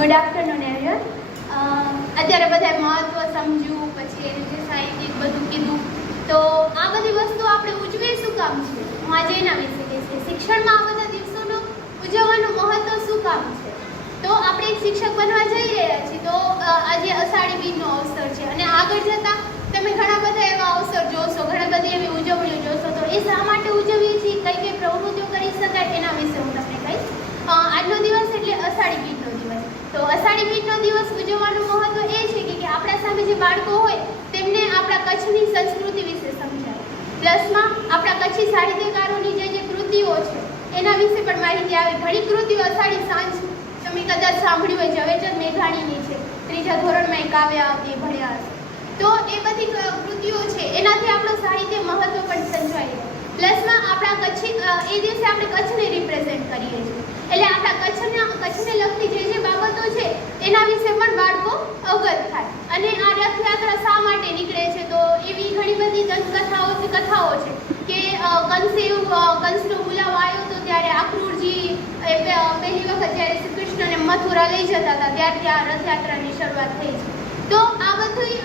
Good afternoon everyone. અત્યારે બધા મહત્વ સમજ્યું, પછી એની જે સાહિત્યિક બધું કીધું, તો આ બધી વસ્તુ આપણે ઉજવે શું કામ છે? હું આજે એના વિશે કહીશ. શિક્ષણમાં આ બધા દિવસોનો ઉજવવાનું મહત્વ શું કામ છે? તો આપણે એક શિક્ષક બનવા જઈ રહ્યા છીએ, તો આજે અષાઢી બીજનો અવસર છે અને આગળ જતાં તમે ઘણા બધા એવા અવસર જોશો, ઘણી બધી એવી ઉજવણીઓ જોશો. તો એ શા માટે ઉજવીએ છીએ, કઈ કઈ પ્રવૃત્તિઓ કરી શકાય, એના વિશે હું તમને કહીશ. આજનો દિવસ એટલે અષાઢી બીજનો દિવસ. તો અષાઢી બીજનો દિવસ ઉજવવાનું મહત્વ એ છે કે આપણા સામે જે બાળકો હોય તેમને આપણા કચ્છની સંસ્કૃતિ વિશે સમજાય, પ્લસમાં આપણા કચ્છી સાહિત્યકારોની જે કૃતિઓ છે એના વિશે પણ માહિતી આવે. ઘણી કૃતિઓ અષાઢી સાંજ તમે કદાચ સાંભળ્યું હોય, ઝવેરચંદ મેઘાણીની છે, 3જા ધોરણમાં એ કાવ્ય આવતી ભણ્યા હશે. તો એ બધી કૃતિઓ છે, એનાથી આપણું સાહિત્ય મહત્વ પણ સંજવાય છે. પ્લસમાં આપણા કચ્છી એ દિવસે આપણે કચ્છને રિપ્રેઝેન્ટ કરીએ છીએ, એટલે આપણા કચ્છને લગતી જે બાબતો છે એના વિશે પણ બાળકો અવગત થાય. અને આ રથયાત્રા શા માટે નીકળે છે? તો એવી ઘણી બધી કથાઓ છે કે કંસનો બોલાવો આવ્યો હતો ત્યારે આક્રૂરજી પહેલી વખત જ્યારે શ્રી કૃષ્ણને મથુરા લઈ જતા હતા ત્યારથી આ રથયાત્રાની શરૂઆત થઈ છે. તો આ બધી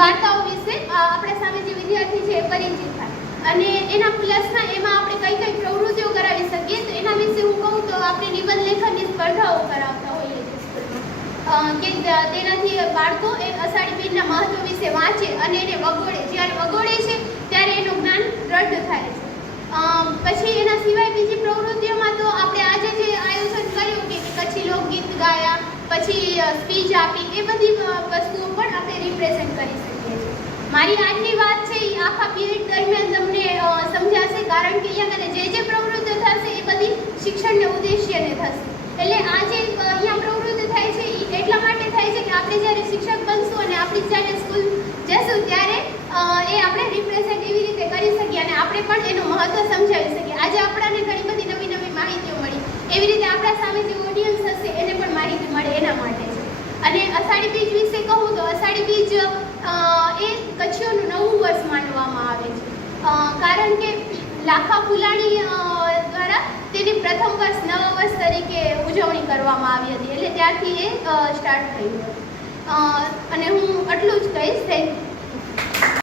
વાર્તાઓ વિશે આપણા સામે જે વિદ્યાર્થી છે એ પરિચિત થાય. અને એના પ્લસમાં એમાં આપણે કઈ કઈ પ્રવૃત્તિઓ કરાવી શકીએ, તો એના વિશે હું કહું તો આપણે નિબંધ લેખનની સ્પર્ધાઓ કરાવતા હોઈએ છીએ સ્કૂલમાં, કે તેનાથી બાળકો એ અષાઢી બીજના મહત્વ વિશે વાંચે અને એને વગોડે. જ્યારે વગોડે છે ત્યારે એનું જ્ઞાન દ્રઢ થાય છે. પછી એના સિવાય બીજી પ્રવૃત્તિઓમાં તો આપણે આજે જે આયોજન કર્યું કે કચ્છી લોકગીત ગાયા, પછી સ્પીચ આપી, એ બધી વસ્તુઓ પણ આપણે રિપ્રેઝેન્ટ કરી શકીએ છીએ. મારી આજની વાત છે એ આખા પીરિયડ દરમિયાન તમને સમજાશે, કારણ કે અહીંયા જે પ્રવૃત્તિઓ થશે એ બધી શિક્ષણને ઉદ્દેશ્યને થશે. એટલે આ જે અહીંયા પ્રવૃત્તિ થાય છે એ એટલા માટે થાય છે કે આપણે જ્યારે શિક્ષક બનશું અને આપણી જ્યારે સ્કૂલ જશું ત્યારે એ આપણે રિપ્રેઝેન્ટ એવી રીતે કરી શકીએ અને આપણે પણ એનું મહત્વ સમજાવી શકીએ. આજે આપણને ઘણી બધી નવી નવી માહિતીઓ મળી, એવી રીતે આપણા સામે જે ઓડિયન્સ હશે એને પણ માહિતી મળે, એના માટે છે. અને અષાઢી બીજ વિશે કહું તો અષાઢી બીજ એ કચ્છીઓનું નવું વર્ષ માનવામાં આવે છે, કારણ કે લાખા ફુલાણી દ્વારા તેની પ્રથમ વર્ષ નવા વર્ષ તરીકે ઉજવણી કરવામાં આવી હતી, એટલે ત્યારથી એ સ્ટાર્ટ થયું. અને હું આટલું જ કહીશ. Thank you.